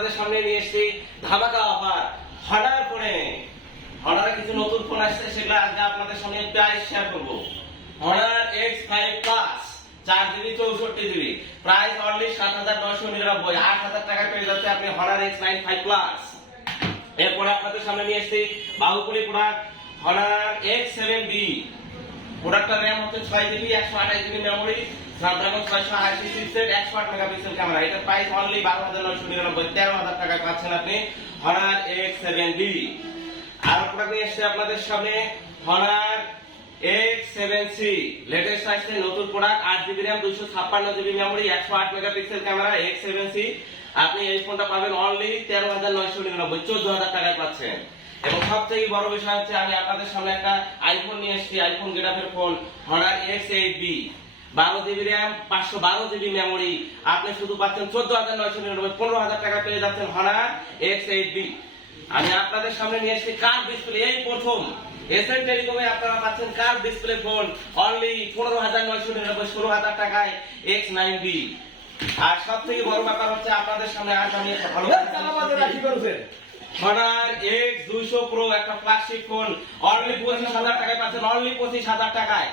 আপনাদের সামনে নিয়ে এসেছি ধামাকা অফার হনার ফোনে। হনার কিছু নতুন ফোন আসছে, সেগুলো আজকে আপনাদের সামনে প্রাইস শেয়ার করবো। Honours X5 plus 4GB 64GB, price only 7,999, 8,000 টাকা পেয়ে যাচ্ছে আপনি হনার X95 প্লাস। এরপর আপনাদের সামনে নিয়ে এসেছি বাহুবলী প্রোডাক্ট হনার X7B। প্রোডাক্টটার র‍্যাম হচ্ছে 6GB, 128GB memory, Snapdragon 680 chipset, 108 megapixel camera. এটা প্রাইস অনলি 12,999, 13,000 টাকায় পাচ্ছেন আপনি হনার X7B। আর প্রোডাক্ট নিয়ে এসেছে আপনাদের সামনে হনার X7C, লেটেস্ট আসছে নতুন product, 8GB RAM, 256GB memory, 108 megapixel camera, X7C। আপনি এই ফোনটা পাবেন অনলি 13,999, 14,000 টাকায় পাচ্ছেন। এবং সবথেকে বড় বিষয় হচ্ছে আমি আপনাদের সামনে একটা আইফোন নিয়ে এসেছি, আইফোন গেটআপের phone Honor X8B, 12GB RAM, 512GB memory. আপনি শুধু পাচ্ছেন 14,999, 15,000 টাকা পেয়ে যাচ্ছেন হনার X8B। আমি আপনাদের সামনে নিয়ে এসেছি কার্ভ ডিসপ্লে, এই প্রথম এসএন টেলিকমে আপনারা পাচ্ছেন কার্ভ ডিসপ্লে ফোন অনলি 15,999, 16,000 টাকায় X9B। আর সবথেকে বড় ব্যাপার হচ্ছে আপনাদের সামনে আজ আমি হনার X200 Pro, একটা ফ্ল্যাগশিপ ফোন অনলি 25,000 টাকায় পাচ্ছেন, অনলি 25,000 টাকায়।